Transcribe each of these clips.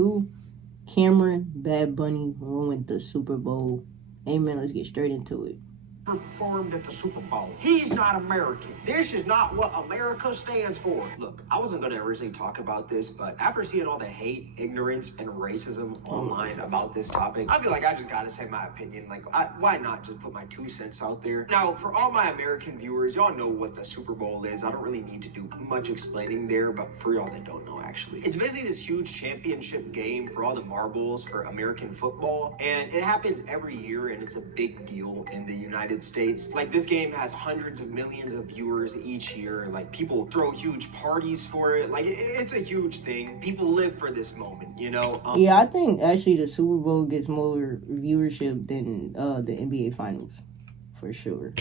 2022, Cameron, Bad Bunny ruined the Super Bowl. Amen. Let's get straight into it. Performed at the Super Bowl. He's not American. This is not what America stands for. Look, I wasn't going to originally talk about this, but after seeing all the hate, ignorance, and racism online about this topic, I feel like I just got to say my opinion. Like, why not just put my 2 cents out there? Now, for all my American viewers, y'all know what the Super Bowl is. I don't really need to do much explaining there, but for y'all that don't know, actually, it's basically this huge championship game for all the marbles for American football, and it happens every year, and it's a big deal in the United States. Like, this game has hundreds of millions of viewers each year. Like, people throw huge parties for it. Like, it's a huge thing. People live for this moment, you know? Yeah, I think actually the Super Bowl gets more viewership than the NBA Finals. For sure.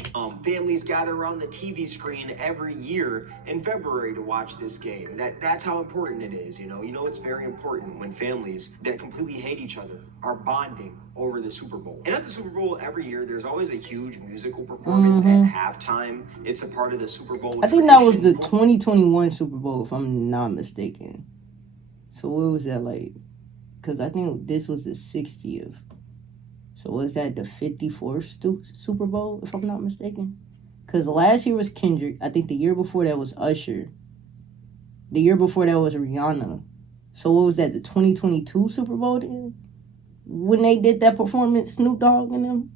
Families gather around the TV screen every year in February to watch this game. That's how important it is, you know? You know, it's very important when families that completely hate each other are bonding over the Super Bowl. And at the Super Bowl every year, there's always a huge musical performance at halftime. It's a part of the Super Bowl I think that was the 2021 Super Bowl, if I'm not mistaken. So what was that like? Because I think this was the 60th. So was that the 54th Super Bowl, if I'm not mistaken? Because last year was Kendrick. I think the year before that was Usher. The year before that was Rihanna. So what was that, the 2022 Super Bowl then? When they did that performance, Snoop Dogg and them?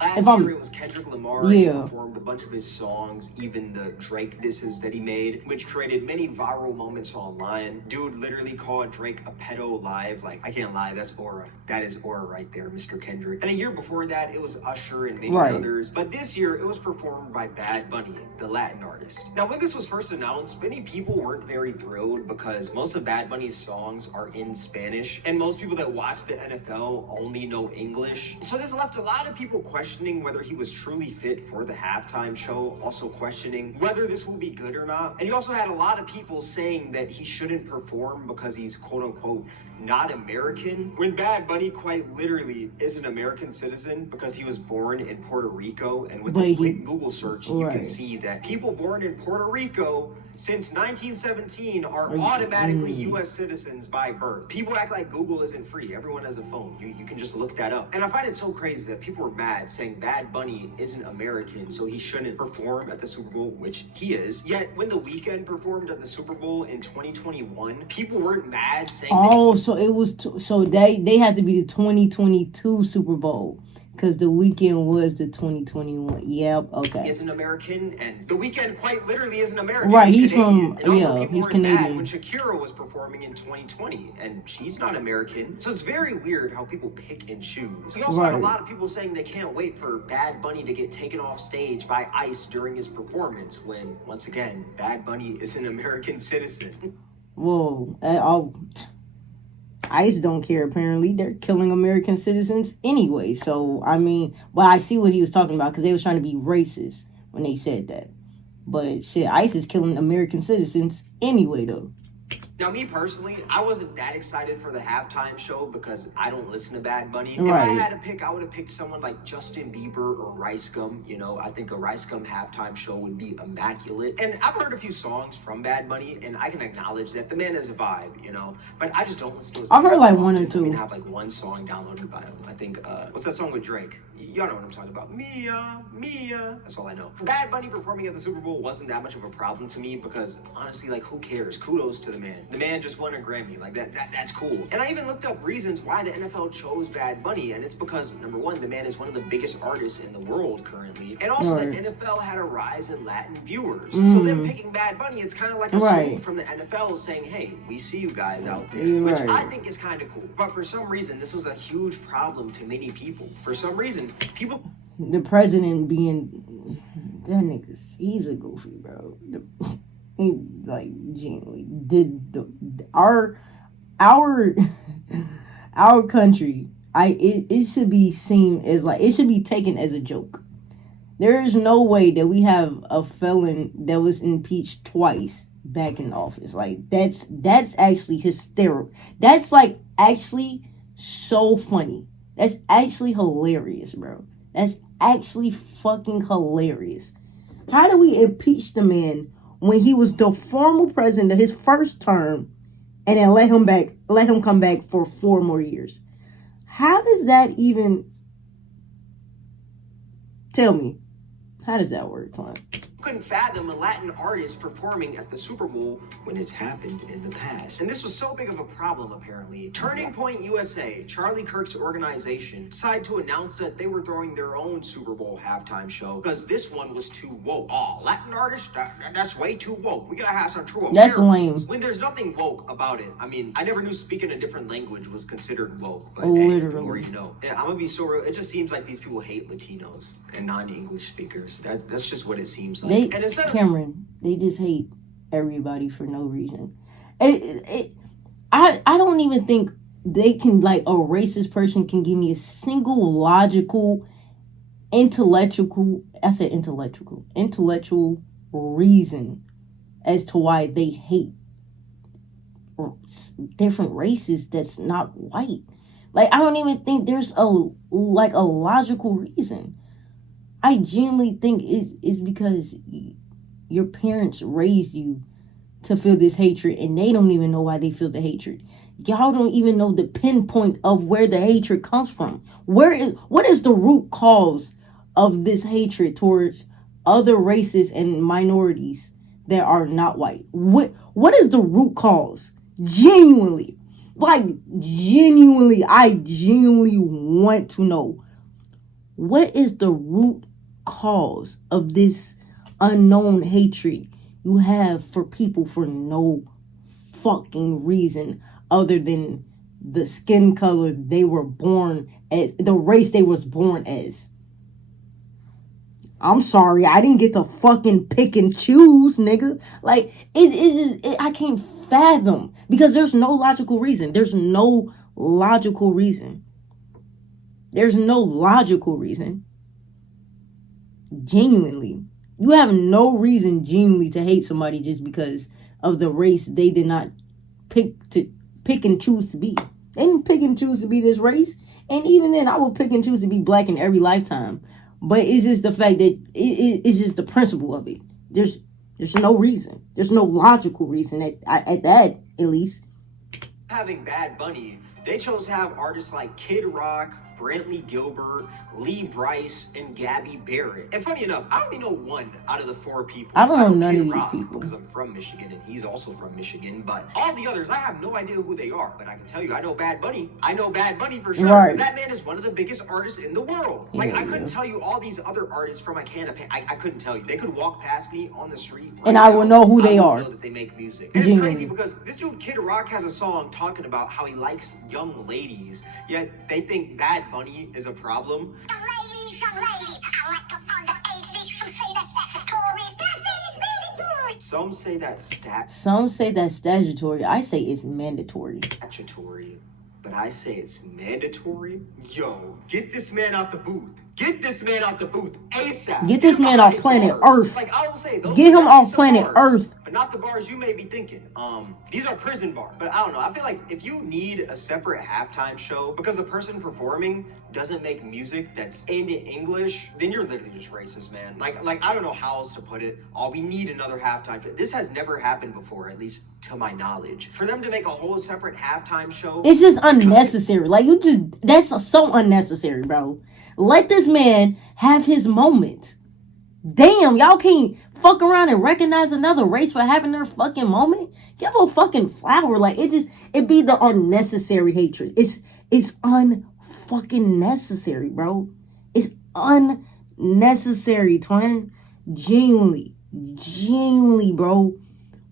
Last year it was Kendrick Lamar. He performed a bunch of his songs, even the Drake disses that he made, which created many viral moments online. Dude literally called Drake a pedo live. Like, I can't lie, that's aura. That is aura right there, Mr. Kendrick. And a year before that, it was Usher and many others. But this year, it was performed by Bad Bunny, the Latin artist. Now, when this was first announced, many people weren't very thrilled because most of Bad Bunny's songs are in Spanish, and most people that watch the NFL only know English. So this left a lot of people questioning whether he was truly fit for the halftime show, also questioning whether this will be good or not. And you also had a lot of people saying that he shouldn't perform because he's quote-unquote not American, when Bad Bunny quite literally is an American citizen because he was born in Puerto Rico. And with a quick Google search, you can see that people born in Puerto Rico since 1917 are automatically U.S. citizens by birth. People act like Google isn't free. Everyone has a phone. You can just look that up. And I find it so crazy that people are mad saying Bad Bunny isn't American, so he shouldn't perform at the Super Bowl, which he is. Yet when The Weeknd performed at the Super Bowl in 2021, people weren't mad saying so it was so they had to be the 2022 Super Bowl. Because The Weeknd was the 2021. Yep, okay. He is an American, and The Weeknd quite literally is an American. Right, he's Canadian. He's Canadian. When Shakira was performing in 2020, and she's not American. So it's very weird how people pick and choose. We also had a lot of people saying they can't wait for Bad Bunny to get taken off stage by ICE during his performance, when, once again, Bad Bunny is an American citizen. Whoa, ICE don't care, apparently. They're killing American citizens anyway. So, I mean, but I see what he was talking about because they was trying to be racist when they said that. But shit, ICE is killing American citizens anyway, though. Now, me personally, I wasn't that excited for the halftime show because I don't listen to Bad Bunny. If I had to pick, I would have picked someone like Justin Bieber or Rice Gum. You know, I think a Rice Gum halftime show would be immaculate. And I've heard a few songs from Bad Bunny, and I can acknowledge that the man is a vibe, you know. But I just don't listen to his I've heard like one or two. I mean, I have like one song downloaded by him. I think, what's that song with Drake? Y'all know what I'm talking about. Mia, Mia. That's all I know. Bad Bunny performing at the Super Bowl wasn't that much of a problem to me because, honestly, like, who cares? Kudos to the man. The man just won a Grammy. Like, that's cool. And I even looked up reasons why the NFL chose Bad Bunny, and it's because, number one, the man is one of the biggest artists in the world currently, and also the NFL had a rise in Latin viewers. So them picking Bad Bunny, it's kind of like a salute from the NFL saying, hey, we see you guys out there, which I think is kind of cool. But for some reason, this was a huge problem to many people. For some reason, people... The president being... That nigga's... He's a goofy, bro. He, like, genuinely our country, it should be seen as like, it should be taken as a joke. There is no way that we have a felon that was impeached twice back in office. Like, that's actually hysterical. That's like actually so funny. That's actually hilarious, bro. That's actually fucking hilarious. How do we impeach the man when he was the former president of his first term and then let him come back for 4 more years. How does that even, tell me, how does that work, Clint? Couldn't fathom a Latin artist performing at the Super Bowl when it's happened in the past. And this was so big of a problem, apparently. Turning Point USA, Charlie Kirk's organization, decided to announce that they were throwing their own Super Bowl halftime show because this one was too woke. Oh, Latin artists? That's way too woke. We gotta have some true woke. That's lame. When there's nothing woke about it. I mean, I never knew speaking a different language was considered woke. But literally. hey, the more you know. I'm gonna be so real. It just seems like these people hate Latinos and non-English speakers. That's just what it seems like. Cameron, they just hate everybody for no reason. I don't even think they can, like, a racist person can give me a single logical, intellectual reason as to why they hate different races that's not white. Like, I don't even think there's a logical reason. I genuinely think it's because your parents raised you to feel this hatred, and they don't even know why they feel the hatred. Y'all don't even know the pinpoint of where the hatred comes from. What is the root cause of this hatred towards other races and minorities that are not white? What is the root cause? Genuinely. I genuinely want to know. What is the root cause of this unknown hatred you have for people for no fucking reason other than the skin color they were born as, the race they was born as? I'm sorry, I didn't get to fucking pick and choose, nigga. Like, I can't fathom, because there's no logical reason. There's no logical reason. Genuinely. You have no reason genuinely to hate somebody just because of the race they did not pick and choose to be. They didn't pick and choose to be this race. And even then, I will pick and choose to be black in every lifetime. But it's just the fact that it's just the principle of it. There's no reason. There's no logical reason at that, at least. Having Bad Bunny, they chose to have artists like Kid Rock, Brantley Gilbert, Lee Brice, and Gabby Barrett. And funny enough, I only know one out of the 4 people. I don't know none Kid of these Rock, people. because I'm from Michigan and he's also from Michigan. But all the others, I have no idea who they are. But I can tell you, I know Bad Bunny. I know Bad Bunny for sure. Right. That man is one of the biggest artists in the world. Like, I couldn't tell you all these other artists from a can of paint. I couldn't tell you. They could walk past me on the street. Right, and I would know who they are. I know that they make music. And it's crazy because this dude, Kid Rock, has a song talking about how he likes young ladies, yet they think Bad Bunny is a problem. Some say that's statutory. I say it's mandatory. Statutory, but I say it's mandatory. Yo, get this man out the booth. Get this man out the booth ASAP. Get this man off planet Earth. Like, I will say, those get him off planet Earth. But not the bars you may be thinking. These are prison bars. But I don't know. I feel like if you need a separate halftime show because the person performing doesn't make music that's in English, then you're literally just racist, man. Like I don't know how else to put it. We need another halftime show. This has never happened before, at least to my knowledge. For them to make a whole separate halftime show, it's just unnecessary. Like, that's so unnecessary, bro. Let this man have his moment. Damn, y'all can't fuck around and recognize another race for having their fucking moment. Give a fucking flower. Like, it be the unnecessary hatred. It's unfucking necessary, bro. It's unnecessary, twin. Genuinely, bro.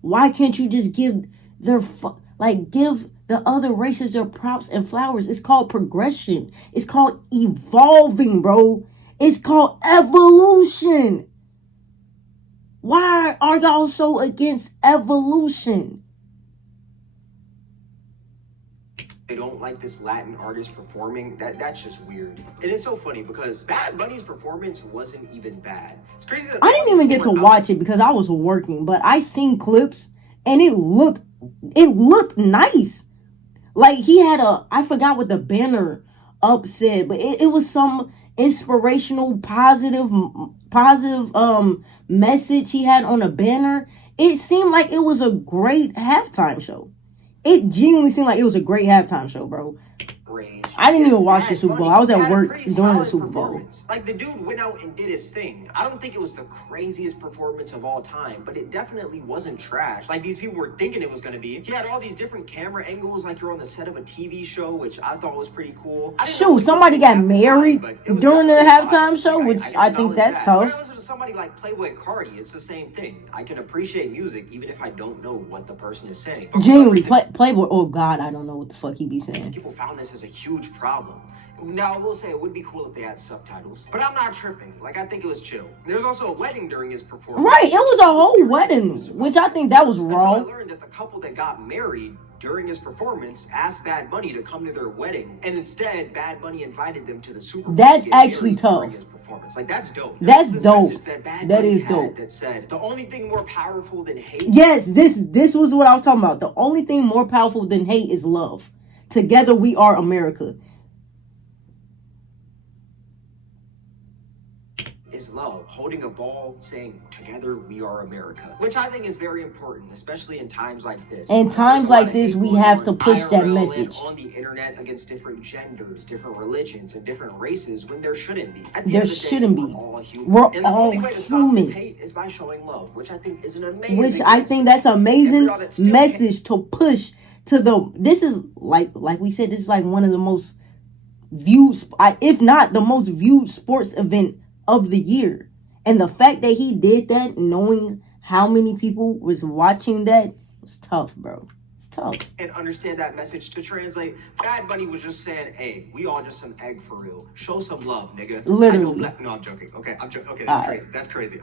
Why can't you just give give the other races their props and flowers? It's called progression. It's called evolving, bro. It's called evolution. Why are y'all so against evolution? They don't like this Latin artist performing. That's just weird. And it's so funny because Bad Bunny's performance wasn't even bad. It's crazy that I didn't even get to watch it because I was working, but I seen clips and it looked nice. Like, he had I forgot what the banner up said, but it was some inspirational, positive message he had on a banner. It seemed like it was a great halftime show. it genuinely seemed like it was a great halftime show, bro. I didn't even watch the Super Bowl. I was at work during the Super Bowl. Like, the dude went out and did his thing. I don't think it was the craziest performance of all time, but it definitely wasn't trash. Like, these people were thinking it was going to be. He had all these different camera angles, like you're on the set of a TV show, which I thought was pretty cool. Shoot, somebody got married during the halftime show, which I think that's tough. When I listen to somebody like Playboy Cardi, it's the same thing. I can appreciate music even if I don't know what the person is saying. Genuinely, Playboy, oh God, I don't know what the fuck he be saying. People found this as a huge problem. Now, I will say it would be cool if they had subtitles, but I'm not tripping. Like, I think it was chill. There's also a wedding during his performance. Right, it was a whole wedding, which I think that was wrong. Until I learned that the couple that got married during his performance asked Bad Bunny to come to their wedding, and instead, Bad Bunny invited them to the Super Bowl. That's actually tough. Like, that's dope. That's dope. That is dope. That said, the only thing more powerful than hate. Yes, this was what I was talking about. The only thing more powerful than hate is love. Together we are America. Is love. Holding a ball, saying, together we are America. Which I think is very important, especially in times like this. In times like this, we have to push that message. On the internet against different genders, different religions, and different races when there shouldn't be. There shouldn't be. We're all human. This hate is by showing love, which I think is an amazing Which I think that's an amazing message to push to the... This is, like we said, this is like one of the most viewed, if not the most viewed sports event of the year. And the fact that he did that, knowing how many people was watching that, was tough, bro. It's tough. And understand that message to translate. Bad Bunny was just saying, hey, we all just some egg for real. Show some love, nigga. Literally. No, I'm joking. Okay, I'm joking. Okay, that's crazy. That's crazy.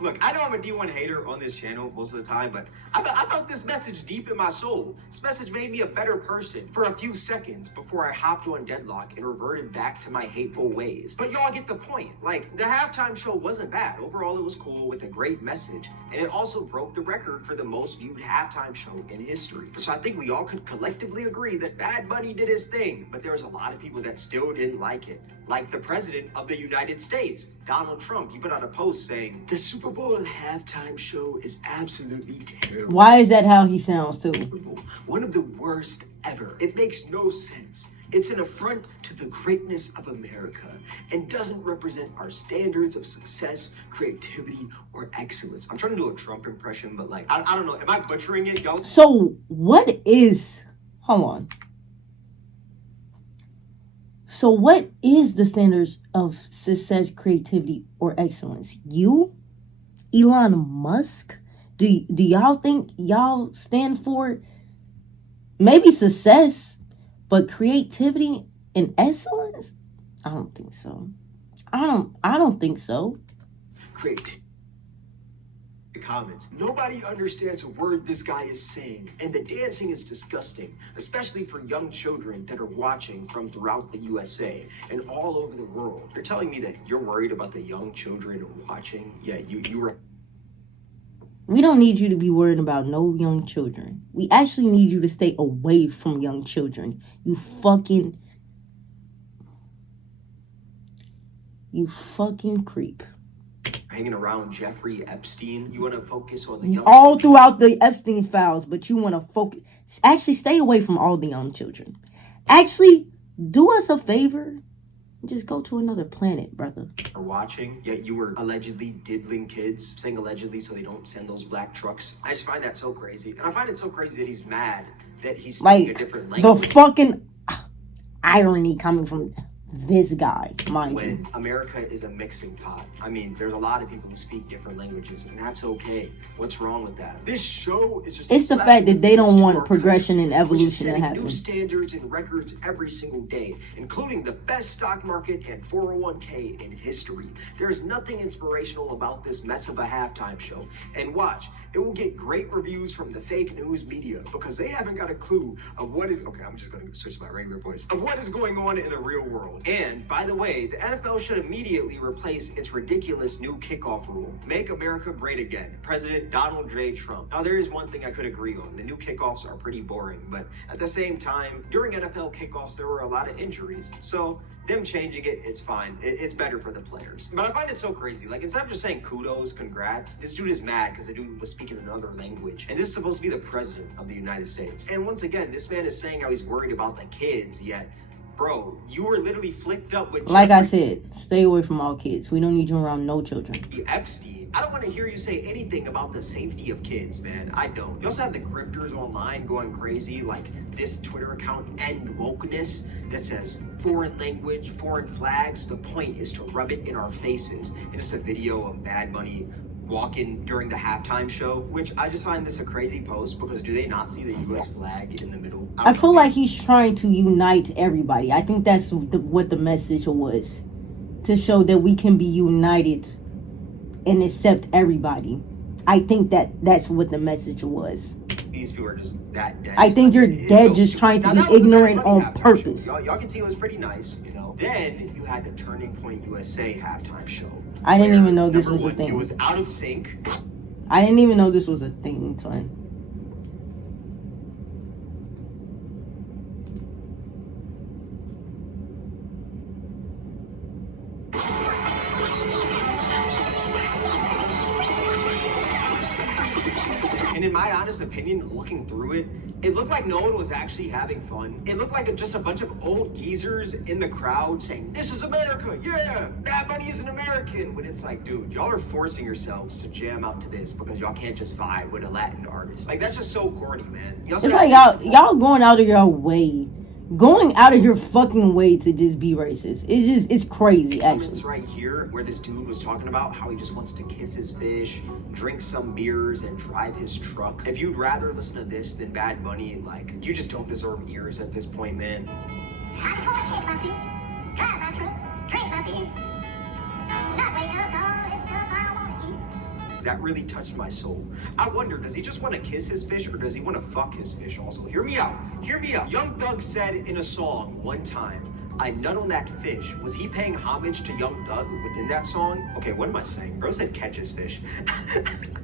Look, I know I'm a D1 hater on this channel most of the time, but I felt this message deep in my soul. This message made me a better person for a few seconds before I hopped on Deadlock and reverted back to my hateful ways. But y'all get the point. Like, the halftime show wasn't bad. Overall, it was cool with a great message, and it also broke the record for the most viewed halftime show in history. So I think we all could collectively agree that Bad Bunny did his thing, but there was a lot of people that still didn't like it. Like the president of the United States, Donald Trump. He put out a post saying, the Super Bowl halftime show is absolutely terrible. Why is that how he sounds too? One of the worst ever. It makes no sense. It's an affront to the greatness of America and doesn't represent our standards of success, creativity, or excellence. I'm trying to do a Trump impression, but like, I don't know. Am I butchering it, y'all? So what is... Hold on. So what is the standards of success, creativity, or excellence? You? Elon Musk? Do y'all think y'all stand for maybe success, but creativity and excellence? I don't think so. I don't think so. Great. Comments. Nobody understands a word this guy is saying, and the dancing is disgusting, especially for young children that are watching from throughout the USA and all over the world. You're telling me that you're worried about the young children watching? Yeah, you were. We don't need you to be worried about no young children. We actually need you to stay away from young children. You fucking creep. Hanging around Jeffrey Epstein. You want to focus on the young all children? Throughout the Epstein files, but you want to focus. Actually, stay away from all the young children. Actually, do us a favor. Just go to another planet, brother. Are watching, yet you were allegedly diddling kids, saying allegedly so they don't send those black trucks. I just find that so crazy. And I find it so crazy that he's mad that he's speaking a different language. The fucking irony coming from this guy, mind you. When America is a mixing pot. I mean, there's a lot of people who speak different languages, and that's okay. What's wrong with that? This show is just... It's the fact that they don't want progression and evolution to happen. New standards and records every single day, including the best stock market and 401k in history. There's nothing inspirational about this mess of a halftime show. And watch, it will get great reviews from the fake news media because they haven't got a clue of what is... Okay, I'm just going to switch my regular voice. Of what is going on in the real world. And, by the way, the NFL should immediately replace its ridiculous new kickoff rule. Make America great again. President Donald J. Trump. Now, there is one thing I could agree on. The new kickoffs are pretty boring, but at the same time, during NFL kickoffs, there were a lot of injuries. So them changing it, it's fine. It's better for the players. But I find it so crazy. Like, instead of just saying kudos, congrats, this dude is mad because the dude was speaking another language. And this is supposed to be the president of the United States. And once again, this man is saying how he's worried about the kids, yet, bro, you were literally flicked up with... Like I said, stay away from all kids. We don't need you around no children. Epstein. I don't want to hear you say anything about the safety of kids, man. I don't. You also have the Grifters online going crazy, like this Twitter account, End Wokeness, that says foreign language, foreign flags. The point is to rub it in our faces. And it's a video of Bad Bunny walking during the halftime show, which I just find this a crazy post because do they not see the U.S. flag in the middle? I feel like he's trying to unite everybody. I think that's what the message was, to show that we can be united and accept everybody. I think that's what the message was. These people are just that dense. I think you're dead just trying to be ignorant on purpose. Y'all can see it was pretty nice, you know. Then you had the Turning Point USA halftime show. I didn't even know this was a thing. It was out of sync. I didn't even know this was a thing, twin. And in my honest opinion, looking through it, it looked like no one was actually having fun. It looked like just a bunch of old geezers in the crowd saying, "This is America, yeah, Bad Bunny is an American." When it's like, dude, y'all are forcing yourselves to jam out to this because y'all can't just vibe with a Latin artist. Like, that's just so corny, man. It's like y'all going out of your way. Going out of your fucking way to just be racist. It's crazy, actually. It's right here where this dude was talking about how he just wants to kiss his fish, drink some beers, and drive his truck. If you'd rather listen to this than Bad Bunny, like, you just don't deserve ears at this point, man. I just want to kiss my fish, drive my truck, drink my beer, not wake up to all this stuff I don't want to hear. That really touched my soul. I wonder, does he just want to kiss his fish or does he want to fuck his fish also? Hear me out. Hear me out. Young Thug said in a song one time, "I nut on that fish." Was he paying homage to Young Thug within that song? Okay, what am I saying? Bro said catch his fish.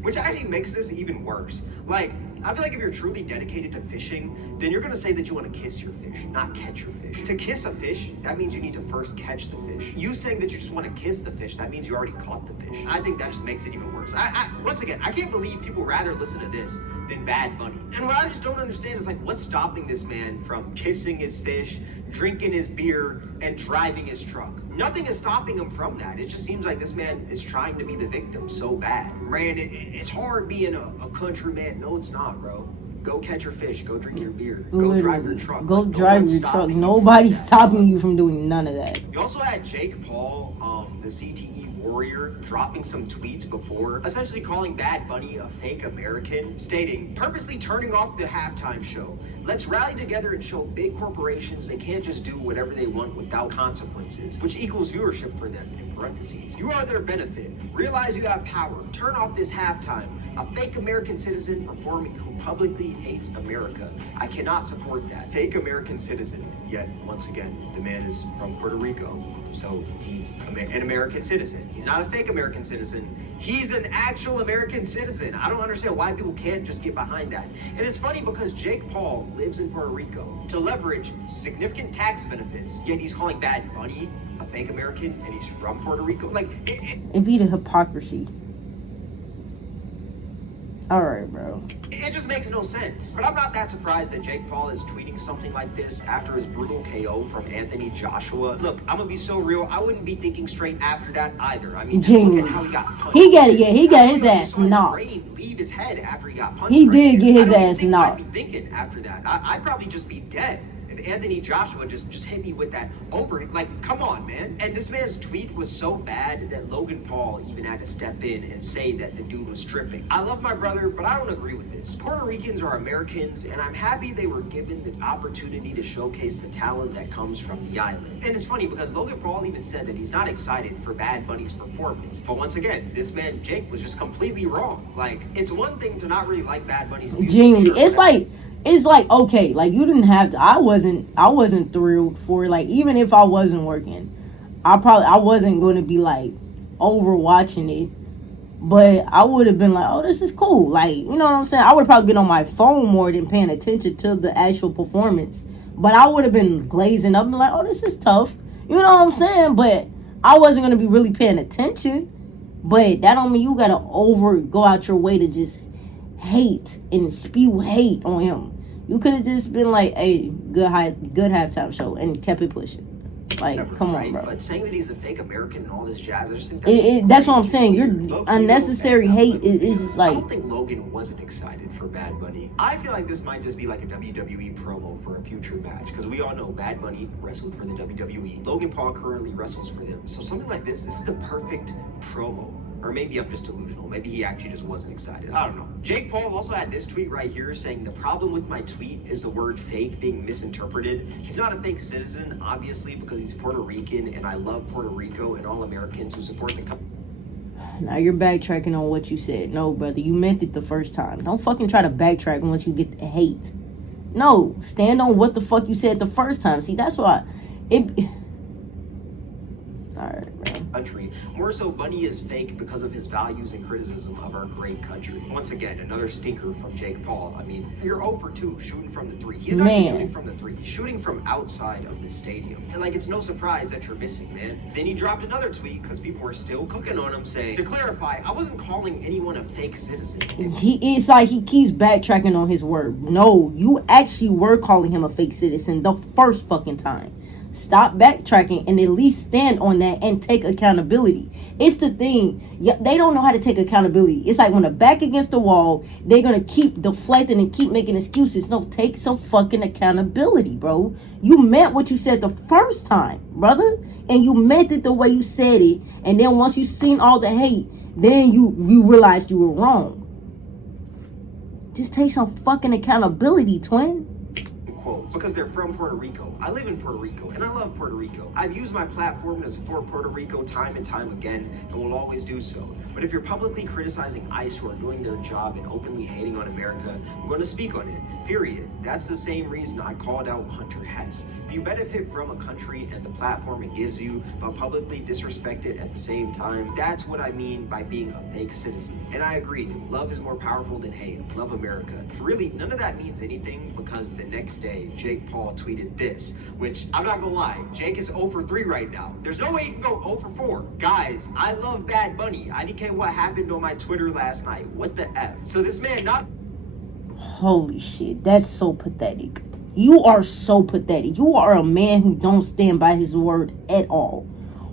Which actually makes this even worse. Like, I feel like if you're truly dedicated to fishing, then you're gonna say that you want to kiss your fish, not catch your fish. To kiss a fish, that means you need to first catch the fish. You saying that you just want to kiss the fish, that means you already caught the fish. I think that just makes it even worse. Once again, I can't believe people rather listen to this than Bad Bunny. And what I just don't understand is, like, what's stopping this man from kissing his fish, drinking his beer, and driving his truck? Nothing is stopping him from that. It just seems like this man is trying to be the victim so bad. Man, it's hard being a country man. No, it's not, bro. Go catch your fish. Go drink your beer. Go Literally. drive your truck. Go drive your truck. Nobody's stopping you from doing none of that. You also had Jake Paul, the CTE warrior, dropping some tweets before, essentially calling Bad Bunny a fake American, stating, "Purposely turning off the halftime show. Let's rally together and show big corporations they can't just do whatever they want without consequences," which equals viewership for them, in parentheses. "You are their benefit. Realize you have power. Turn off this halftime. A fake American citizen performing who publicly hates America. I cannot support that." Fake American citizen. Yet, once again, the man is from Puerto Rico, so he's an American citizen. He's not a fake American citizen. He's an actual American citizen. I don't understand why people can't just get behind that. And it's funny because Jake Paul lives in Puerto Rico to leverage significant tax benefits, yet he's calling Bad Bunny a fake American and he's from Puerto Rico. Like, It'd be the hypocrisy. Alright, bro. It just makes no sense. But I'm not that surprised that Jake Paul is tweeting something like this after his brutal KO from Anthony Joshua. Look, I'm gonna be so real, I wouldn't be thinking straight after that either. I mean, just look at how he got punched. He got his ass knocked. Leave his head after he got punched. He did get his ass knocked. I'd be thinking after that. I'd probably just be dead. Anthony Joshua just hit me with that overhand. Like, come on, man. And this man's tweet was so bad that Logan Paul even had to step in and say that the dude was tripping. I love my brother, but I don't agree with this. Puerto Ricans are Americans, and I'm happy they were given the opportunity to showcase the talent that comes from the island. And it's funny because Logan Paul even said that he's not excited for Bad Bunny's performance. But once again, this man, Jake, was just completely wrong. Like, it's one thing to not really like Bad Bunny's music. Genuinely, sure, it's like, okay, like, you didn't have to, I wasn't thrilled for it. Like, even if I wasn't working, I wasn't going to be, like, over watching it, but I would have been like, oh, this is cool. Like, you know what I'm saying? I would have probably been on my phone more than paying attention to the actual performance, but I would have been glazing up and like, oh, this is tough. You know what I'm saying? But I wasn't gonna be really paying attention. But that don't mean you gotta go out your way to just hate and spew hate on him. You could have just been like, hey, good halftime show, and kept it pushing. Like, come on, bro. But saying that he's a fake American and all this jazz, I just think that's what I'm saying. Your unnecessary hate is just like... I don't think Logan wasn't excited for Bad Bunny. I feel like this might just be like a WWE promo for a future match, because we all know Bad Bunny wrestled for the WWE. Logan Paul currently wrestles for them. So something like this is the perfect promo. Or maybe I'm just delusional. Maybe he actually just wasn't excited. I don't know. Jake Paul also had this tweet right here saying, the problem with my tweet is the word fake being misinterpreted. He's not a fake citizen, obviously, because he's Puerto Rican, and I love Puerto Rico and all Americans who support the country. Now you're backtracking on what you said. No, brother, you meant it the first time. Don't fucking try to backtrack once you get the hate. No, stand on what the fuck you said the first time. See, that's why Alright, man. Country. More so, Bunny is fake because of his values and criticism of our great country. Once again, another stinker from Jake Paul. I mean, you're 0 for 2 shooting from the 3. He's not even shooting from the 3. He's shooting from outside of the stadium. And like, it's no surprise that you're missing, man. Then he dropped another tweet because people were still cooking on him, saying, to clarify, I wasn't calling anyone a fake citizen. It's like he keeps backtracking on his word. No, you actually were calling him a fake citizen the first fucking time. Stop backtracking and at least stand on that and take accountability. It's the thing. They don't know how to take accountability. It's like when they're back against the wall, they're going to keep deflecting and keep making excuses. No, take some fucking accountability, bro. You meant what you said the first time, brother. And you meant it the way you said it. And then once you seen all the hate, then you realized you were wrong. Just take some fucking accountability, twin. Because they're from Puerto Rico. I live in Puerto Rico, and I love Puerto Rico. I've used my platform to support Puerto Rico time and time again, and will always do so. But if you're publicly criticizing ICE who are doing their job and openly hating on America, I'm going to speak on it, period. That's the same reason I called out Hunter Hess. If you benefit from a country and the platform it gives you, but publicly disrespect it at the same time, that's what I mean by being a fake citizen. And I agree, love is more powerful than hate. Love America. Really, none of that means anything, because the next day, Jake Paul tweeted this, which, I'm not gonna lie, Jake is 0 for 3 right now. There's no way he can go 0 for 4. Guys, I love Bad Bunny. I didn't care what happened on my Twitter last night. What the F? So this man not... Holy shit, that's so pathetic. You are so pathetic. You are a man who don't stand by his word at all.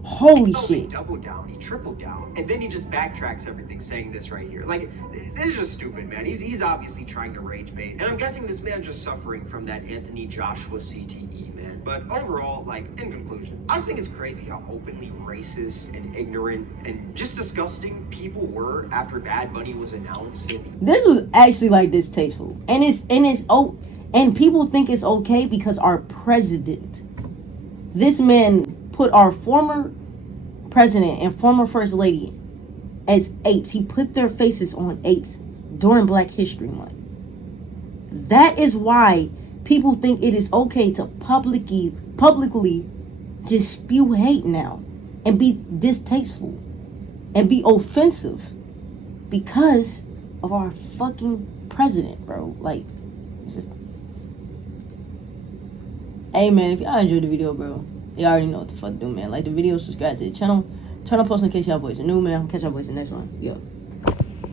Holy shit. He doubled down, he tripled down, and then he just backtracks everything, saying this right here. Like, this is just stupid, man. He's obviously trying to rage bait, and I'm guessing this man's just suffering from that Anthony Joshua CTE, man. But overall, like, in conclusion, I just think it's crazy how openly racist and ignorant and just disgusting people were after Bad Bunny was announced. This was actually like distasteful, and people think it's okay because our president, this man put our former president and former first lady as apes. He put their faces on apes during Black History Month. That is why people think it is okay to publicly just spew hate now and be distasteful and be offensive because of our fucking president, bro. Like, it's just... Hey man, if y'all enjoyed the video, bro, you already know what the fuck to do, man. Like the video, subscribe to the channel, turn on post notifications, y'all boys are new, man. I'll catch y'all boys in the next one. Yo.